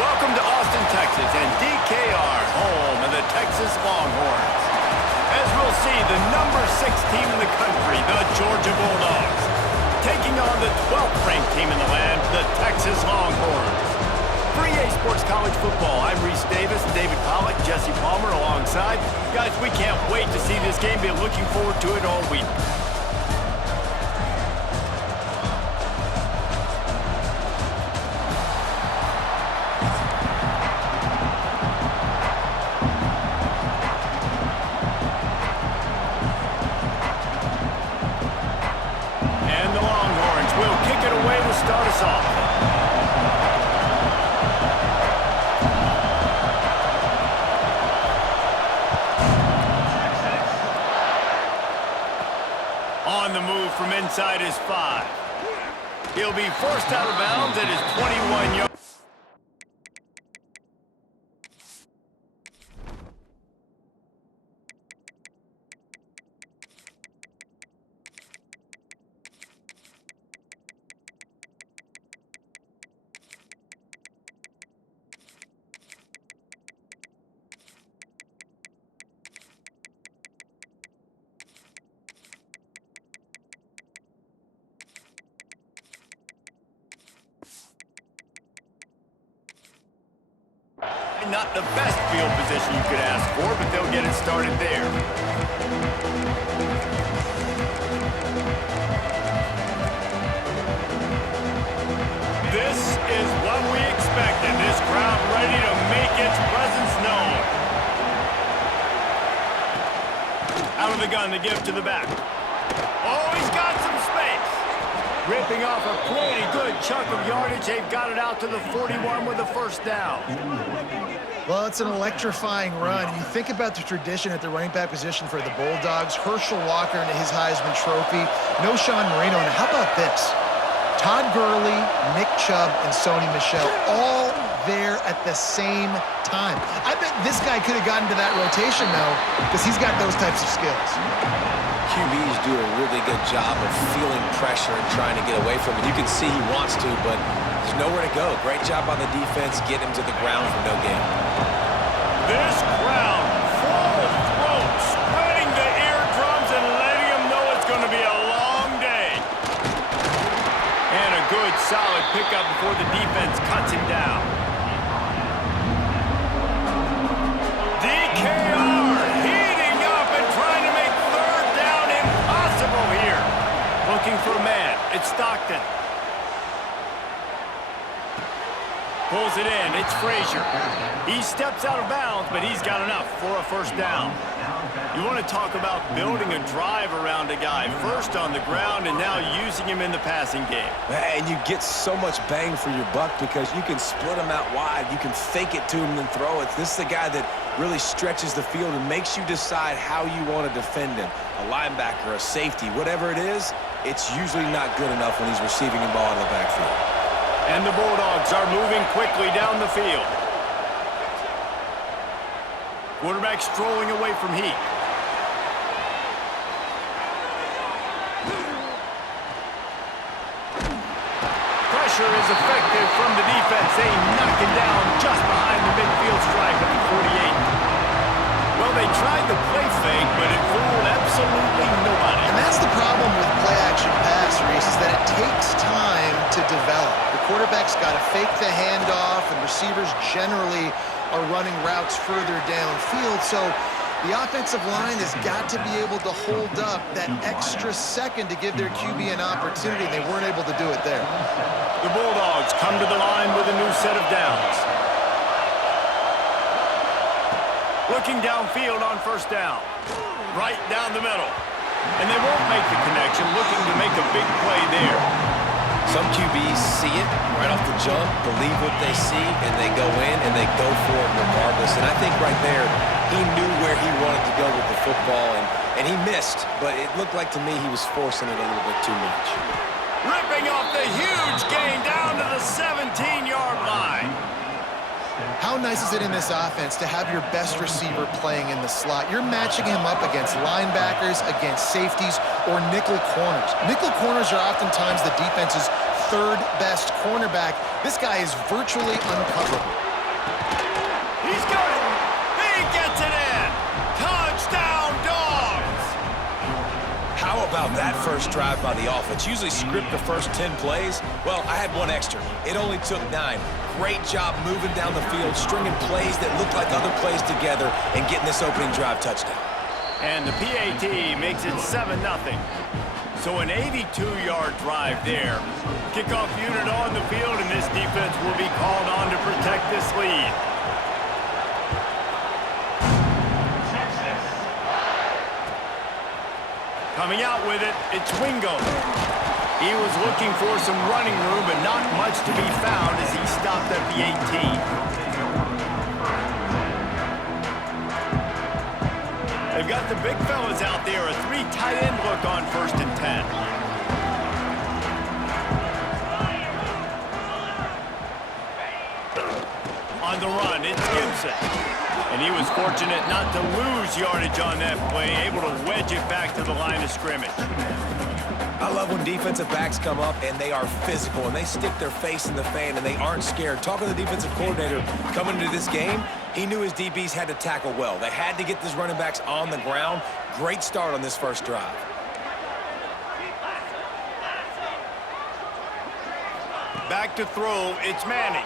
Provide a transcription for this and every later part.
Welcome to Austin, Texas, and DKR, home of the Texas Longhorns. As we'll see, the number 6 team in the country, the Georgia Bulldogs, taking on the 12th-ranked team in the land, the Texas Longhorns. For EA Sports College Football, I'm Reese Davis, David Pollack, Jesse Palmer alongside. Guys, we can't wait to see this game. Been looking forward to it all week. And the Longhorns will kick it away to start us off. On the move from inside his 5. He'll be forced out of bounds at his 21-yard. Not the best field position you could ask for, but they'll get it started there. This is what we expected. This crowd ready to make its presence known. Out of the gun to give to the back. Oh, he's got some space. Ripping off a pretty good chunk of yardage. They've got it out to the 41 with a first down. Well, it's an electrifying run. You think about the tradition at the running back position for the Bulldogs. Herschel Walker into his Heisman Trophy. No Sean Marino. And how about this? Todd Gurley, Nick Chubb, and Sony Michel all there at the same time. I bet this guy could have gotten to that rotation, though, because he's got those types of skills. QBs do a really good job of feeling pressure and trying to get away from it. You can see he wants to, but there's nowhere to go. Great job on the defense. Get him to the ground for no gain. This crowd, full throat, spreading the eardrums and letting them know it's going to be a long day. And a good, solid pickup before the defense cuts him down. DKR heating up and trying to make third down impossible here. Looking for a man. It's Stockton. Pulls it in. It's Frazier. He steps out of bounds, but he's got enough for a first down. You want to talk about building a drive around a guy. First on the ground and now using him in the passing game. And you get so much bang for your buck because you can split him out wide. You can fake it to him and throw it. This is the guy that really stretches the field and makes you decide how you want to defend him. A linebacker, a safety, whatever it is, it's usually not good enough when he's receiving the ball in the backfield. And the Bulldogs are moving quickly down the field. Quarterback strolling away from heat. Pressure is effective from the defense. They knock him down just behind the midfield stripe at the 48. Well, they tried the play fake, but it fooled absolutely nobody. And that's the problem with play-action pass, Reese, is that it takes time to develop. The quarterback's got to fake the handoff, and receivers generally are running routes further downfield. So the offensive line has got to be able to hold up that extra second to give their QB an opportunity, and they weren't able to do it there. The Bulldogs come to the line with a new set of downs. Looking downfield on first down. Right down the middle. And they won't make the connection, looking to make a big play there. Some QBs see it right off the jump, believe what they see, and they go in and they go for it regardless. And I think right there, he knew where he wanted to go with the football, and he missed, but it looked like to me he was forcing it a little bit too much. Ripping off the huge gain down to the 17-yard line. How nice is it in this offense to have your best receiver playing in the slot? You're matching him up against linebackers, against safeties, or nickel corners. Nickel corners are oftentimes the defense's third best cornerback. This guy is virtually uncoverable. He's got it. He gets it in. Touchdown, Dogs. How about that first drive by the offense? Usually script the first 10 plays. Well, I had one extra. It only took 9. Great job moving down the field, stringing plays that look like other plays together, and getting this opening drive touchdown. And the PAT makes it 7-0. So an 82-yard drive there. Kickoff unit on the field, and this defense will be called on to protect this lead. Coming out with it, it's Wingo. He was looking for some running room, but not much to be found as he stopped at the 18. They've got the big fellas out there, a 3 tight end look on 1st and 10. On the run, it's Gibson. And he was fortunate not to lose yardage on that play, able to wedge it back to the line of scrimmage. I love when defensive backs come up and they are physical and they stick their face in the fan and they aren't scared. Talking to the defensive coordinator coming into this game, he knew his DBs had to tackle well. They had to get these running backs on the ground. Great start on this first drive. Back to throw, it's Manning.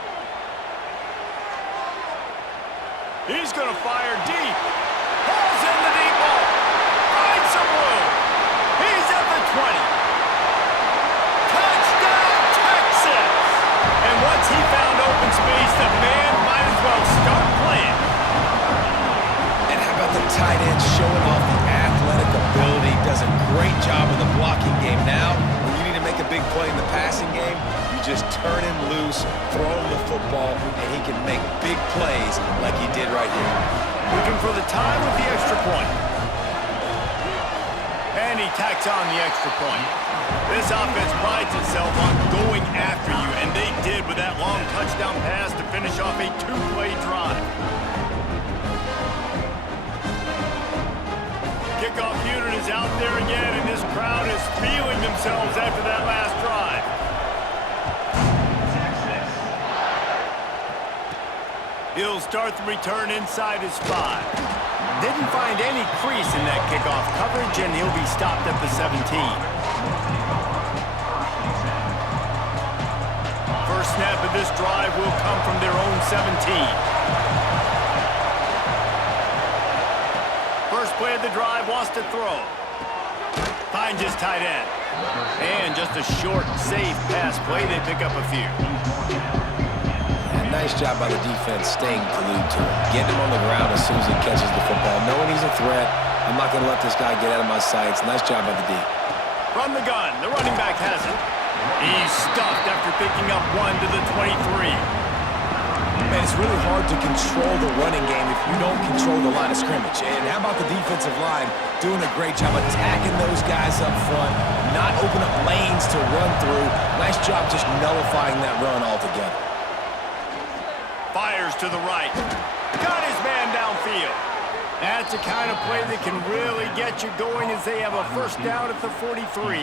He's going to fire deep. Pulls in the deep ball. Finds some room. He's at the 20. Touchdown, Texas! And once he found open space, the band might as well start playing. And how about the tight end showing off the athletic ability? Does a great job of the blocking game. Now, when you need to make a big play in the passing game, you just turn him loose, throw him the football, and he can make big plays like he did right here. Looking for the time with the extra point. And he tacks on the extra point. This offense prides itself on going after you, and they did with that long touchdown pass to finish off a 2-play drive. Kickoff unit is out there again, and this crowd is feeling themselves after that last drive. He'll start the return inside his 5. Didn't find any crease in that kickoff coverage, and he'll be stopped at the 17. First snap of this drive will come from their own 17. First play of the drive, wants to throw. Finds his tight end. And just a short, safe pass play, they pick up a few. Nice job by the defense staying glued to him. Getting him on the ground as soon as he catches the football. Knowing he's a threat, I'm not going to let this guy get out of my sights. Nice job by the D. From the gun, the running back has it. He's stuffed after picking up 1 to the 23. Man, it's really hard to control the running game if you don't control the line of scrimmage. And how about the defensive line doing a great job attacking those guys up front, not open up lanes to run through. Nice job just nullifying that run altogether. Fires to the right. Got his man downfield. That's the kind of play that can really get you going as they have a first down at the 43.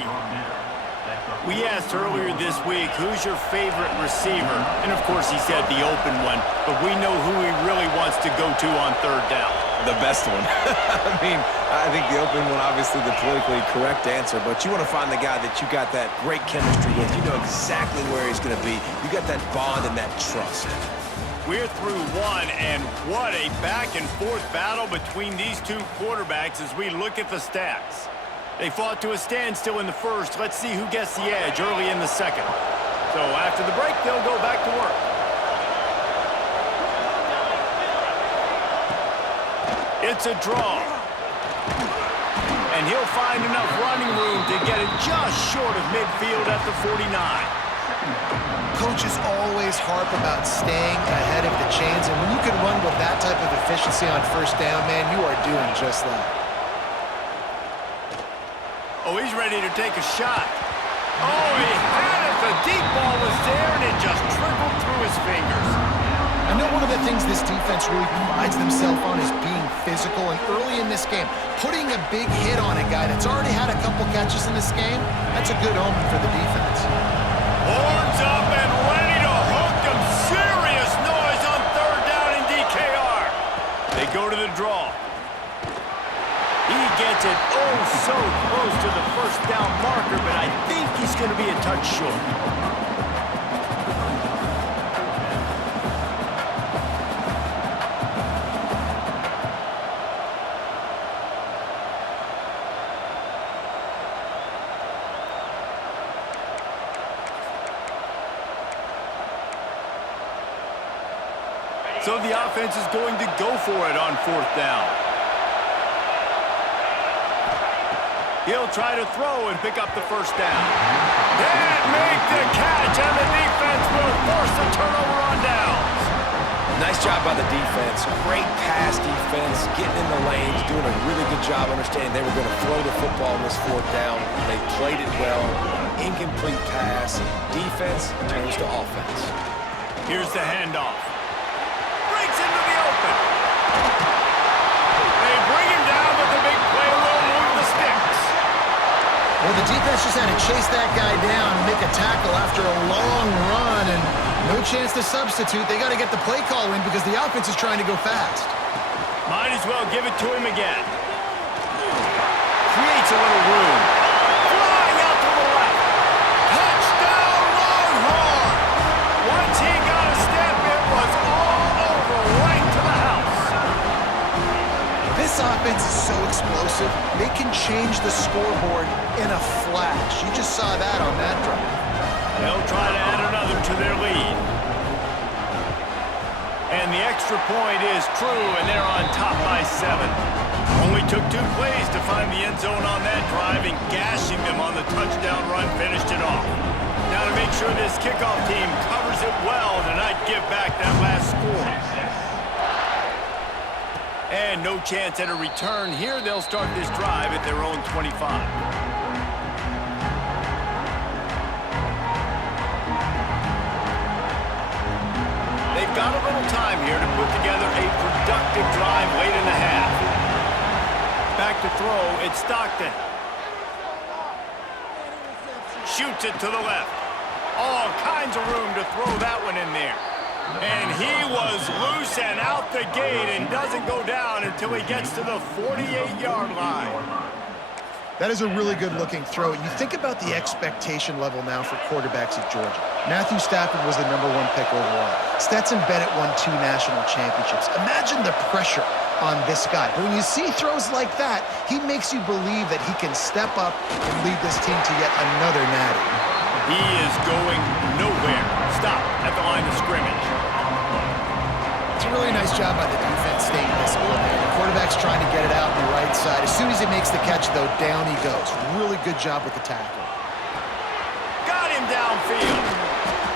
We asked earlier this week, who's your favorite receiver? And of course he said the open one, but we know who he really wants to go to on 3rd down. The best one. I mean, I think the open one, obviously the politically correct answer, but you want to find the guy that you got that great chemistry with. You know exactly where he's going to be. You got that bond and that trust. We're through 1, and what a back-and-forth battle between these two quarterbacks as we look at the stats. They fought to a standstill in the first. Let's see who gets the edge early in the second. So after the break, they'll go back to work. It's a draw. And he'll find enough running room to get it just short of midfield at the 49. Coaches always harp about staying ahead of the chains, and when you can run with that type of efficiency on 1st down, man, you are doing just that. Oh, he's ready to take a shot. Oh, he had it. The deep ball was there, and it just trickled through his fingers. I know one of the things this defense really prides themselves on is being physical, and early in this game, putting a big hit on a guy that's already had a couple catches in this game, that's a good omen for the defense. Horns up and ready to hook him. Serious noise on 3rd go to the draw. He gets it oh so close to the first down marker, but I think he's going to be a touch short. So the offense is going to go for it on 4th down. He'll try to throw and pick up the first down. Can't make the catch, and the defense will force the turnover on downs. Nice job by the defense. Great pass defense, getting in the lanes, doing a really good job understanding they were going to throw the football on this 4th down. They played it well. Incomplete pass. Defense turns to offense. Here's the handoff. Breaks into the open. They bring him down, but the big play will move the sticks. Well, the defense just had to chase that guy down and make a tackle after a long run, and no chance to substitute. They got to get the play call in because the offense is trying to go fast. Might as well give it to him again. Creates a little room. Flying out to the left. Touchdown, Longhorn! Once he got a step, it was all over, right to the house. This offense is so explosive, they can change the scoreboard in a flash. You just saw that on that drive. They'll try to add another to their lead. And the extra point is true, and they're on top by 7. Only took 2 plays to find the end zone on that drive, and gashing them on the touchdown run finished it off. Now to make sure this kickoff team covers it well to not give back that last score. And no chance at a return here. They'll start this drive at their own 25. They've got a little time here to put together a productive drive late in the half. Back to throw, it's Stockton. Shoots it to the left. All kinds of room to throw that one in there. And he was loose and out the gate and doesn't go down until he gets to the 48-yard line. That is a really good-looking throw. You think about the expectation level now for quarterbacks at Georgia. Matthew Stafford was the #1 pick overall. Stetson Bennett won 2 national championships. Imagine the pressure on this guy. But when you see throws like that, he makes you believe that he can step up and lead this team to yet another natty. He is going nowhere. Stop at the line of scrimmage. It's a really nice job by the defense staying disciplined there. The quarterback's trying to get it out on the right side. As soon as he makes the catch, though, down he goes. Really good job with the tackle. Got him downfield.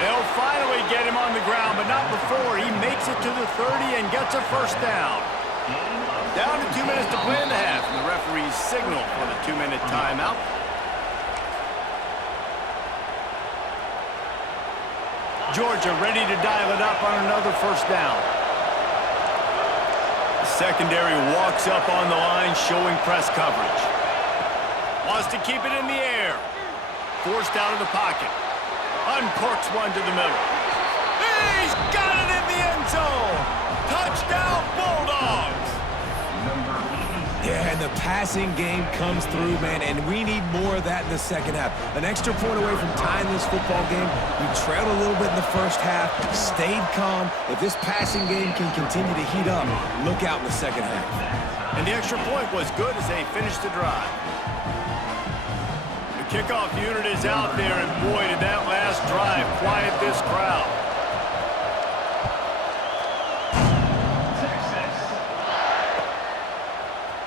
They'll finally get him on the ground, but not before he makes it to the 30 and gets a first down. Down to 2 minutes to play in the half, and the referees signal for the 2-minute timeout. Georgia ready to dial it up on another first down. The secondary walks up on the line, showing press coverage. Wants to keep it in the air. Forced out of the pocket. Uncorks one to the middle. He's got it in the end zone. Touchdown, Bulldogs. Yeah, and the passing game comes through, man, and we need more of that in the second half. An extra point away from tying this football game. We trailed a little bit in the first half, stayed calm. If this passing game can continue to heat up, look out in the second half. And the extra point was good as they finished the drive. The kickoff unit is out there, and boy, did that last drive quiet this crowd.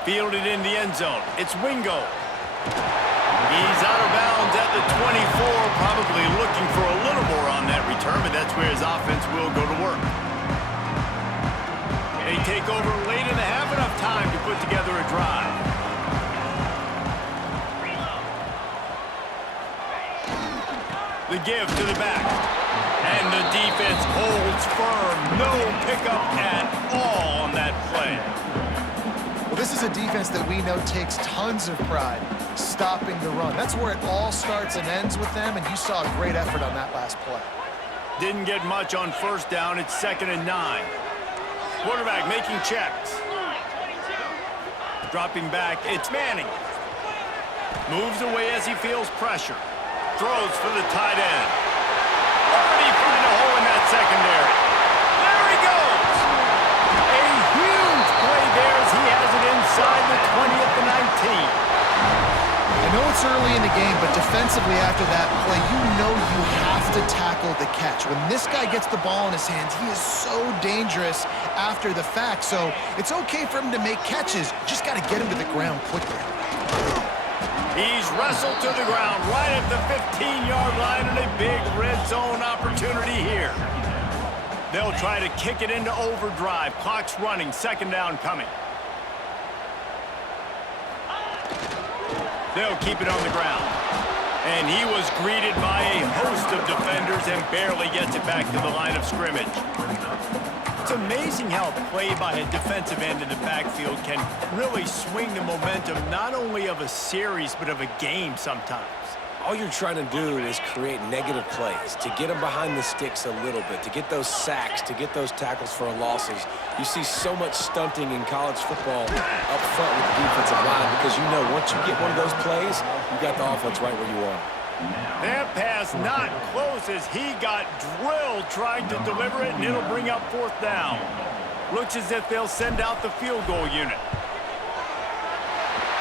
Fielded in the end zone. It's Wingo. He's out of bounds at the 24, probably looking for a little more on that return, but that's where his offense will go to work. They take over late in the half, enough time to put together a drive. The give to the back. And the defense holds firm. No pickup at all on that play. This is a defense that we know takes tons of pride stopping the run. That's where it all starts and ends with them, and you saw a great effort on that last play. Didn't get much on first down. It's 2nd and 9. Quarterback making checks. Dropping back, it's Manning. Moves away as he feels pressure. Throws for the tight end. Already find a hole in that secondary. There he goes! A huge play there as he has it inside the 20 at the 19. I know it's early in the game, but defensively after that play, you know you have to tackle the catch. When this guy gets the ball in his hands, he is so dangerous after the fact. So it's okay for him to make catches. Just got to get him to the ground quickly. He's wrestled to the ground right at the 15-yard line and a big red zone opportunity here. They'll try to kick it into overdrive. Clock's running, second down coming. They'll keep it on the ground. And he was greeted by a host of defenders and barely gets it back to the line of scrimmage. It's amazing how a play by a defensive end in the backfield can really swing the momentum not only of a series but of a game sometimes. All you're trying to do is create negative plays, to get them behind the sticks a little bit, to get those sacks, to get those tackles for losses. You see so much stunting in college football up front with the defensive line because you know once you get one of those plays, you got the offense right where you want. That pass not close as he got drilled trying to deliver it, and it'll bring up fourth down. Looks as if they'll send out the field goal unit.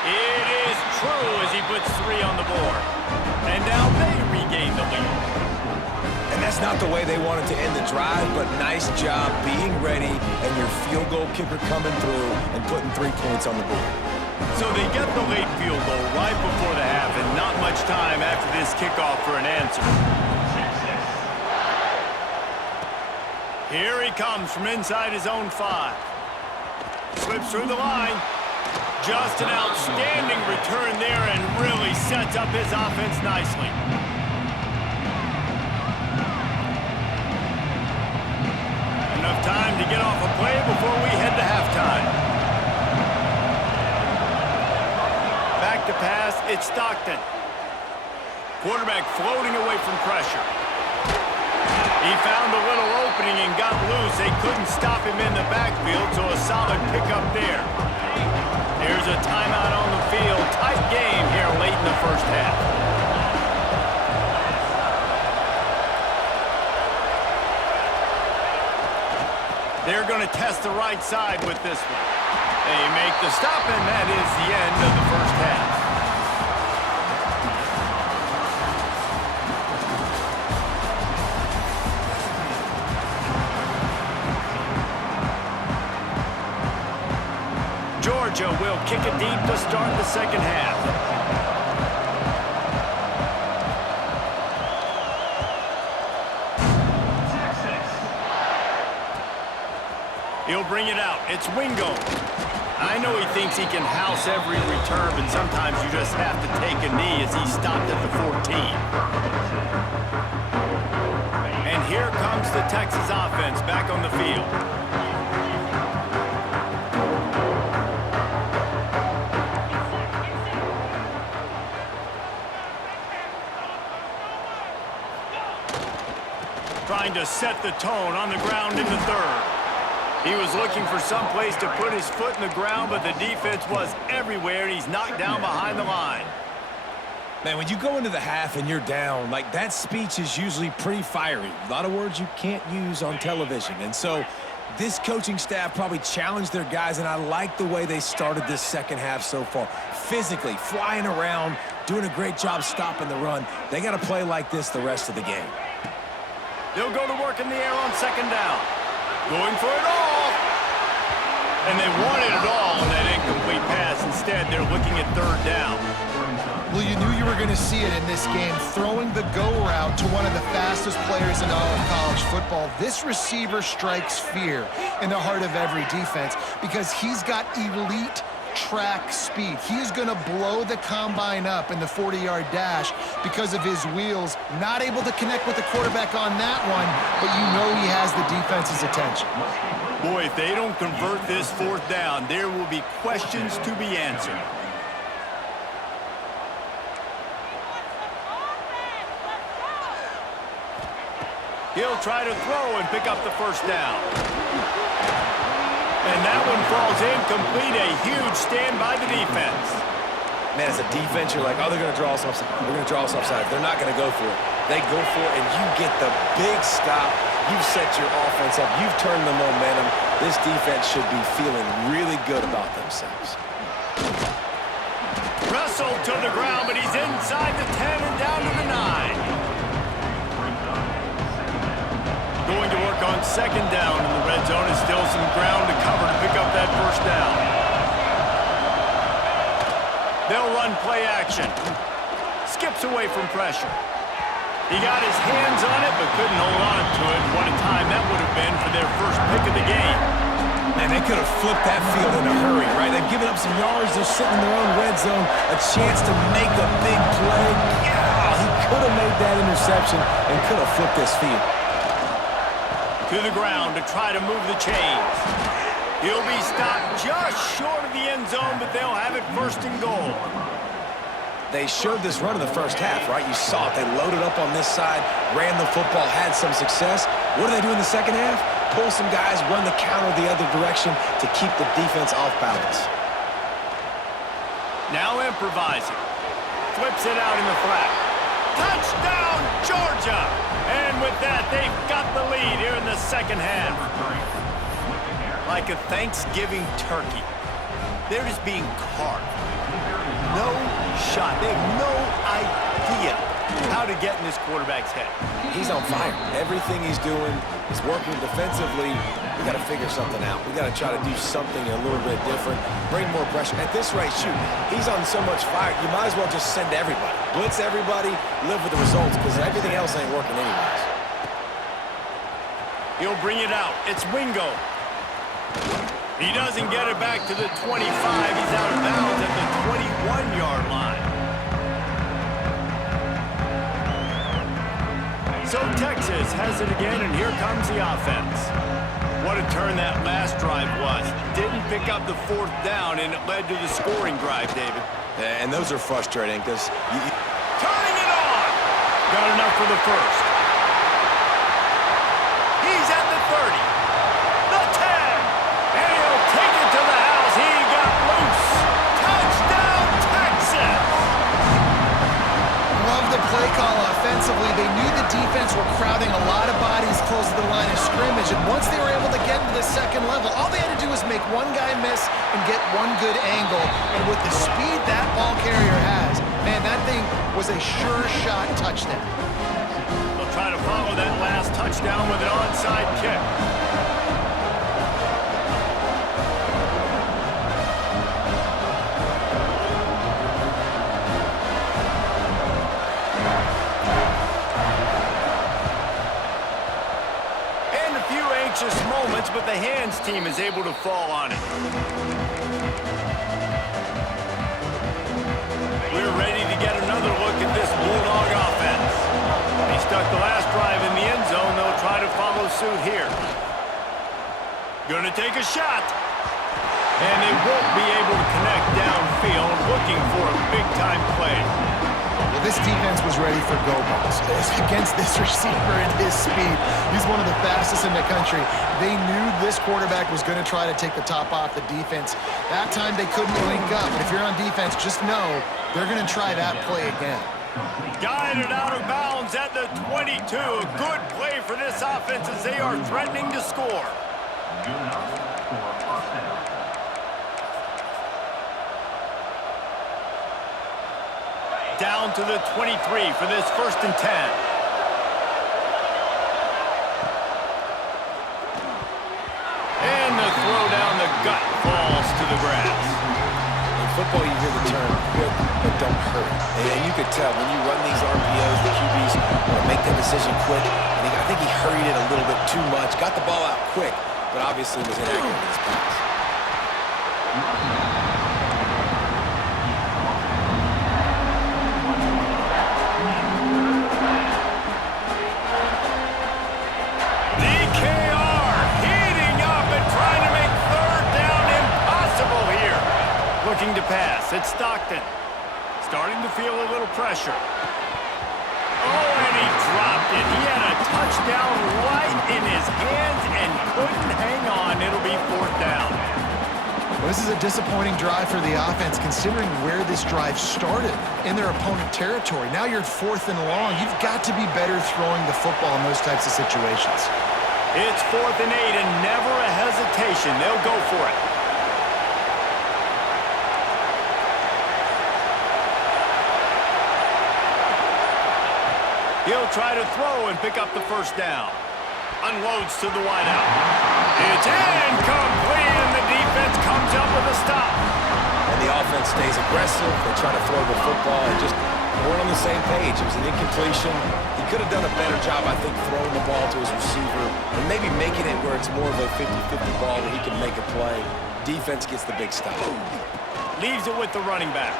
It is true as he puts 3 on the board. And now they regain the lead. And that's not the way they wanted to end the drive, but nice job being ready and your field goal kicker coming through and putting 3 points on the board. So they get the late field goal right before the half and not much time after this kickoff for an answer. Here he comes from inside his own 5. Slips through the line. Just an outstanding return there and really sets up his offense nicely. Enough time to get off a play before we head to halftime. Back to pass, it's Stockton. Quarterback floating away from pressure. He found a little opening and got loose. They couldn't stop him in the backfield, so a solid pickup there. Here's a timeout on the field. Tight game here late in the first half. They're going to test the right side with this one. They make the stop, and that is the end of the first half. Georgia will kick it deep to start the second half. He'll bring it out. It's Wingo. I know he thinks he can house every return, but sometimes you just have to take a knee as he stopped at the 14. And here comes the Texas offense back on the field. Trying to set the tone on the ground in the third. He was looking for some place to put his foot in the ground, but the defense was everywhere, and he's knocked down behind the line. Man, when you go into the half and you're down, like that speech is usually pretty fiery. A lot of words you can't use on television. And so this coaching staff probably challenged their guys, and I like the way they started this second half so far. Physically, flying around, doing a great job stopping the run. They got to play like this the rest of the game. They'll go to work in the air on second down. Going for it all. And they wanted it all on that incomplete pass. Instead, they're looking at third down. Well, you knew you were going to see it in this game, throwing the go route to one of the fastest players in all of college football. This receiver strikes fear in the heart of every defense because he's got elite track speed. He is going to blow the combine up in the 40-yard dash because of his wheels. Not able to connect with the quarterback on that one, but you know he has the defense's attention. Boy, if they don't convert this fourth down, there will be questions to be answered. He'll try to throw and pick up the first down. And that one falls incomplete. A huge stand by the defense. Man, as a defense, you're like, oh, they're going to draw us offside. They're going to draw us offside. They're not going to go for it. They go for it, and you get the big stop. You've set your offense up. You've turned the momentum. This defense should be feeling really good about themselves. Wrestled to the ground, but he's inside the 10 and down to the 9. Going to work on second down in the red zone. Is still some ground to cover to pick up that first down. They'll run play action. Skips away from pressure. He got his hands on it, but couldn't hold on to it. What a time that would have been for their first pick of the game. Man, they could have flipped that field in a hurry, right? They've given up some yards. They're sitting in their own red zone. A chance to make a big play. Yeah, he could have made that interception and could have flipped this field. To the ground to try to move the chains. He'll be stopped just short of the end zone, but they'll have it first and goal. They showed this run in the first half, right? You saw it. They loaded up on this side, ran the football, had some success. What do they do in the second half? Pull some guys, run the counter the other direction to keep the defense off balance. Now improvising. Flips it out in the flat. Touchdown, Georgia! And with that, they've got the lead here in the second half. Like a Thanksgiving turkey, they're just being carved. No shot. They have no idea how to get in this quarterback's head. He's on fire. Everything he's doing is working defensively. We got to figure something out. We got to try to do something a little bit different. Bring more pressure. At this rate, shoot, he's on so much fire, you might as well just send everybody. Blitz everybody, live with the results, because everything else ain't working anyways. He'll bring it out. It's Wingo. He doesn't get it back to the 25. He's out of bounds at the 21-yard line. So Texas has it again, and here comes the offense. What a turn that last drive was. Didn't pick up the fourth down, and it led to the scoring drive, David. Yeah, and those are frustrating because turning it on! Got enough for the first. He's at the 30. The 10. And he'll take it to the house. He got loose. Touchdown, Texas! Love the play call offensively. They knew the defense were crowding a lot of bodies close to the line of scrimmage, and once they were able to get into the second level, all they had to do was make one guy miss and get one good angle. And with the speed that ball carrier has, man, that thing was a sure shot touchdown. They'll try to follow that last touchdown with an onside kick. Moments, but the hands team is able to fall on it. We're ready to get another look at this Bulldog offense. They stuck the last drive in the end zone. They'll try to follow suit here. Gonna take a shot. And they won't be able to connect downfield, looking for a big-time play. Well, this defense was ready for go balls against this receiver and his speed. He's one of the fastest in the country. They knew this quarterback was going to try to take the top off the defense. That time they couldn't link up. But if you're on defense, just know they're going to try that play again. Guided out of bounds at the 22. A good play for this offense as they are threatening to score. Down to the 23 for this 1st and 10. And the throw down the gut falls to the grass. In football, you hear the term quick, but don't hurry. And you could tell when you run these RPOs, the QBs want to make that decision quick. And I think he hurried it a little bit too much. Got the ball out quick, but obviously was inaccurate in his pass. Looking to pass. It's Stockton. Starting to feel a little pressure. Oh, and he dropped it. He had a touchdown right in his hands and couldn't hang on. It'll be 4th down. Well, this is a disappointing drive for the offense, considering where this drive started in their opponent territory. Now you're 4th and long. You've got to be better throwing the football in those types of situations. It's 4th and 8, and never a hesitation. They'll go for it. He'll try to throw and pick up the first down. Unloads to the wideout. It's incomplete, and the defense comes up with a stop. And the offense stays aggressive. They try to throw the football and just weren't on the same page. It was an incompletion. He could have done a better job, I think, throwing the ball to his receiver and maybe making it where it's more of a 50-50 ball where he can make a play. Defense gets the big stop. Leaves it with the running back.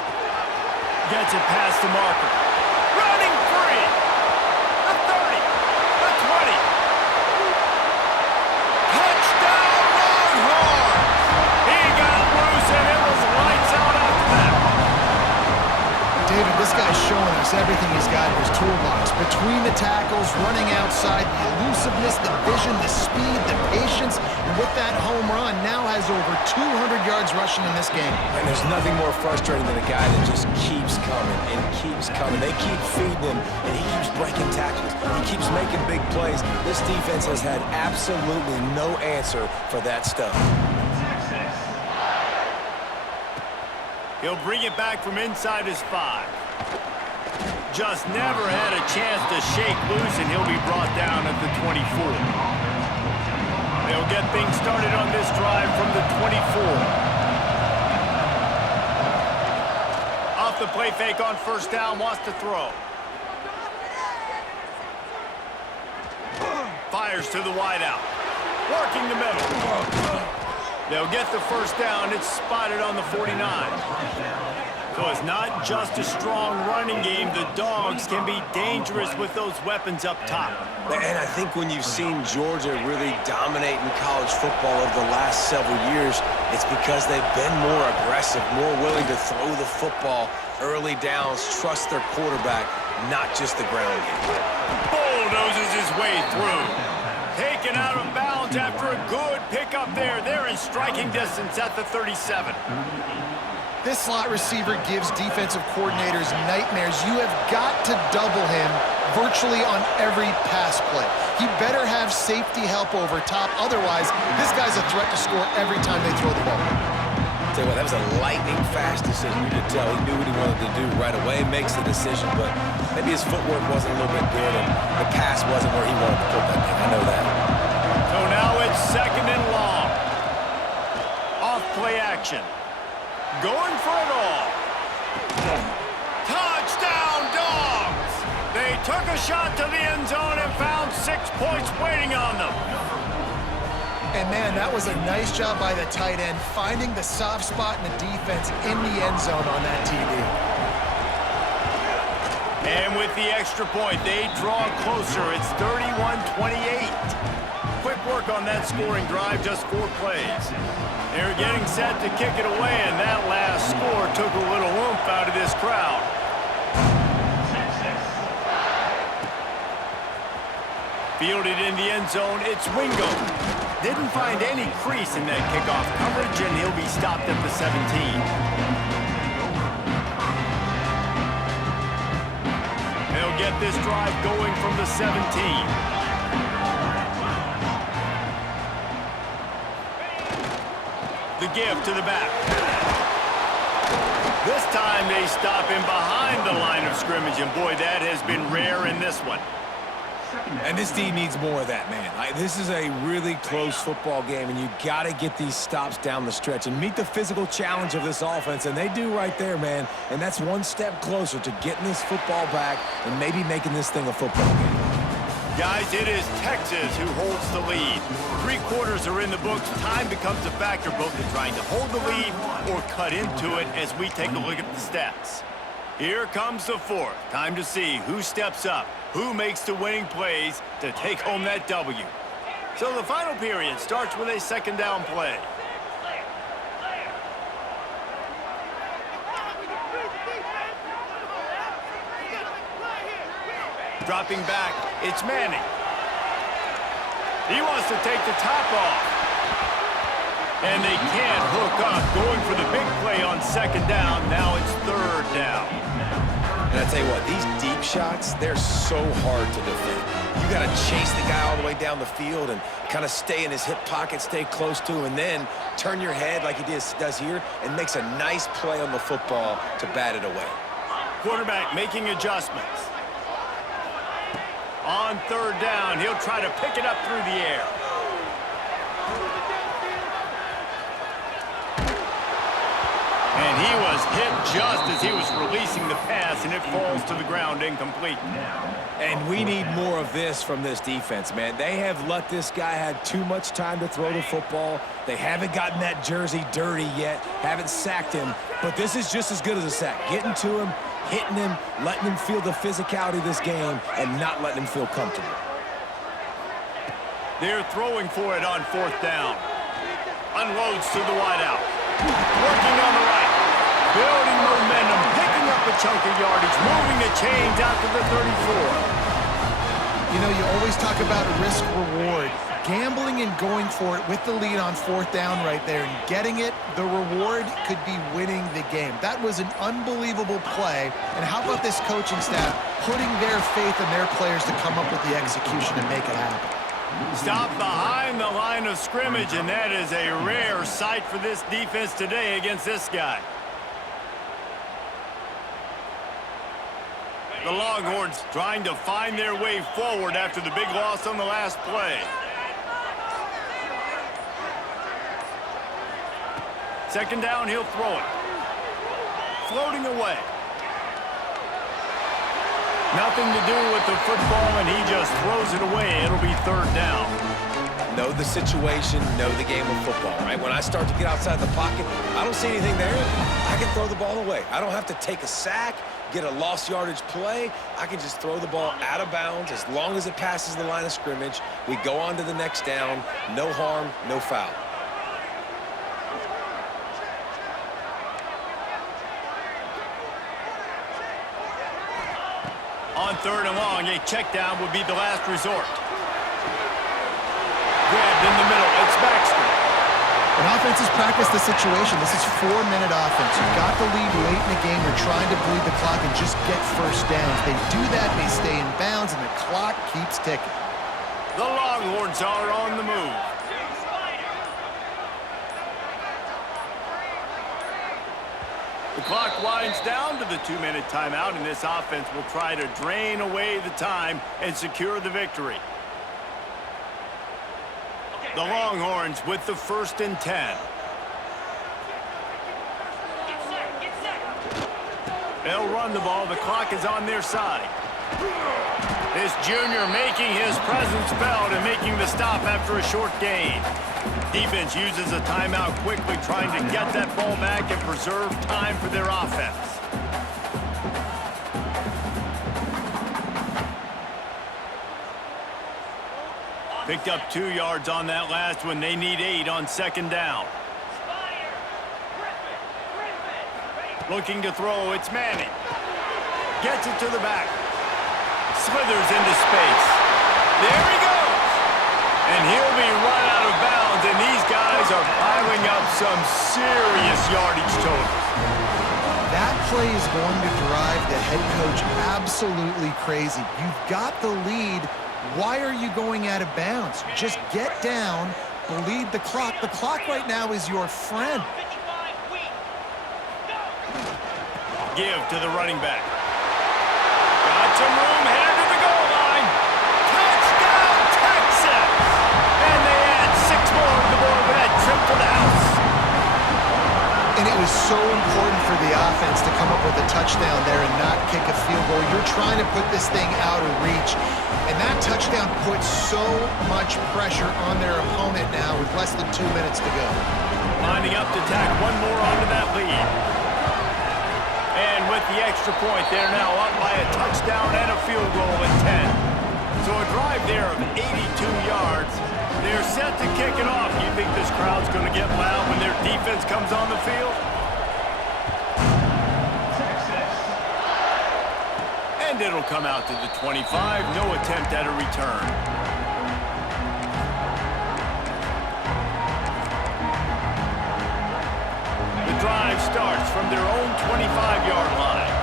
Gets it past the marker. Running free. The 30. The 20. Touchdown, Longhorns! He got loose, and it was lights out after that. David, this guy's showing us everything he's got in his toolbox. Between the tackles, running outside, the elusiveness, the vision, the speed, the patience, and with that home run, now has over 200 yards rushing in this game. And there's nothing more frustrating than a guy that just keeps coming and keeps coming. They keep feeding him, and he keeps breaking tackles. He keeps making big plays. This defense has had absolutely no answer for that stuff. He'll bring it back from inside his 5. Just never had a chance to shake loose, and he'll be brought down at the 24. They'll get things started on this drive from the 24. Off the play fake on first down, wants to throw. Fires to the wideout. Working the middle. They'll get the first down. It's spotted on the 49. So it's not just a strong running game. The Dogs can be dangerous with those weapons up top. And I think when you've seen Georgia really dominate in college football over the last several years, it's because they've been more aggressive, more willing to throw the football early downs, trust their quarterback, not just the ground game. Bulldozes his way through. Taken out of bounds after a good pickup there. They're in striking distance at the 37. This slot receiver gives defensive coordinators nightmares. You have got to double him virtually on every pass play. He better have safety help over top. Otherwise, this guy's a threat to score every time they throw the ball. Tell you what, that was a lightning-fast decision. You could tell he knew what he wanted to do right away, makes the decision, but maybe his footwork wasn't a little bit good, and the pass wasn't where he wanted to put that thing. I know that. So now it's 2nd and long. Off play action. Going for it all. Touchdown, Dogs! They took a shot to the end zone and found 6 points waiting on them. And man, that was a nice job by the tight end, finding the soft spot in the defense in the end zone on that TD. And with the extra point, they draw closer. It's 31-28. Quick work on that scoring drive, just 4 plays. They're getting set to kick it away, and that last score took a little oomph out of this crowd. Fielded in the end zone, it's Wingo. Didn't find any crease in that kickoff coverage, and he'll be stopped at the 17. They'll get this drive going from the 17. The give to the back. This time they stop him behind the line of scrimmage, and boy, that has been rare in this one. And this D needs more of that, man. This is a really close football game, and you got to get these stops down the stretch and meet the physical challenge of this offense, and they do right there, man. And that's one step closer to getting this football back and maybe making this thing a football game. Guys, it is Texas who holds the lead. 3 quarters are in the books. Time becomes a factor both in trying to hold the lead or cut into it as we take a look at the stats. Here comes the 4th. Time to see who steps up, who makes the winning plays to take home that W. So the final period starts with a 2nd down play. Dropping back, it's Manning. He wants to take the top off. And they can't hook up. Going for the big play on second down. Now it's third down. And I tell you what, these deep shots, they're so hard to defend. You got to chase the guy all the way down the field and kind of stay in his hip pocket, stay close to him, and then turn your head like he does here and makes a nice play on the football to bat it away. Quarterback making adjustments. On third down, he'll try to pick it up through the air. And he was hit just as he was releasing the pass, and it falls to the ground incomplete. And we need more of this from this defense, man. They have let this guy have too much time to throw the football. They haven't gotten that jersey dirty yet, haven't sacked him, but this is just as good as a sack. Getting to him, hitting him, letting him feel the physicality of this game, and not letting him feel comfortable. They're throwing for it on fourth down. Unloads to the wideout. Working on the right. Building momentum, picking up a chunk of yardage, moving the chains out to the 34. You know, you always talk about risk-reward. Gambling and going for it with the lead on fourth down right there and getting it, the reward could be winning the game. That was an unbelievable play. And how about this coaching staff putting their faith in their players to come up with the execution and make it happen? Stop behind the line of scrimmage, and that is a rare sight for this defense today against this guy. The Longhorns trying to find their way forward after the big loss on the last play. Second down, he'll throw it. Floating away. Nothing to do with the football, and he just throws it away. It'll be third down. Know the situation, know the game of football, right? When I start to get outside the pocket, I don't see anything there. I can throw the ball away. I don't have to take a sack, get a lost yardage play. I can just throw the ball out of bounds as long as it passes the line of scrimmage. We go on to the next down. No harm, no foul. On third and long, a check down would be the last resort. Grabbed in the middle. It's Baxter. When offenses practice the situation, this is 4-minute offense. You've got the lead late in the game. They're trying to bleed the clock and just get first downs. They do that, they stay in bounds, and the clock keeps ticking. The Longhorns are on the move. The clock winds down to the 2-minute timeout, and this offense will try to drain away the time and secure the victory. The Longhorns with the 1st and 10. They'll run the ball. The clock is on their side. This junior making his presence felt and making the stop after a short gain. Defense uses a timeout quickly, trying to get that ball back and preserve time for their offense. Picked up 2 yards on that last one. They need 8 on second down. Looking to throw, it's Manning. Gets it to the back. Slithers into space. There he goes! And he'll be run out of bounds, and these guys are piling up some serious yardage totals. That play is going to drive the head coach absolutely crazy. You've got the lead. Why are you going out of bounds? Just get down, bleed the clock. The clock right now is your friend. Give to the running back. Got some room, headed to the goal line. Touchdown, Texas! And they add 6 more to the board with that trip to the house. And it was so important for the offense to come up with a touchdown there and not kick a field goal. You're trying to put this thing out of reach. And that touchdown puts so much pressure on their opponent now with less than 2 minutes to go. Lining up to tack one more onto that lead. And with the extra point, they're now up by a touchdown and a field goal at 10. So a drive there of 82 yards. They're set to kick it off. You think this crowd's going to get loud when their defense comes on the field? And it'll come out to the 25. No attempt at a return. drive starts from their own 25-yard line.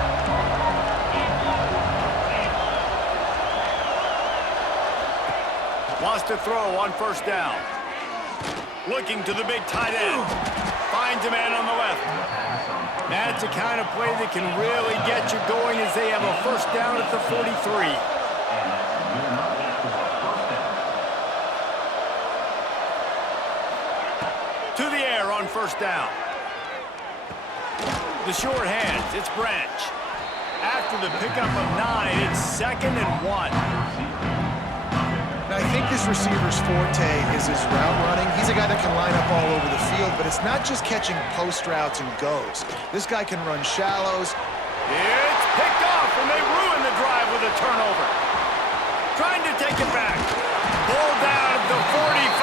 Wants to throw on first down. Looking to the big tight end. Finds a man on the left. That's the kind of play that can really get you going as they have a first down at the 43. To the air on first down. The short hands, it's Branch. After the pickup of 9, it's 2nd and 1. Now, I think this receiver's forte is his route running. He's a guy that can line up all over the field, but it's not just catching post routes and goes. This guy can run shallows. It's picked off, and they ruin the drive with a turnover. Trying to take it back. Pulled down at the 45.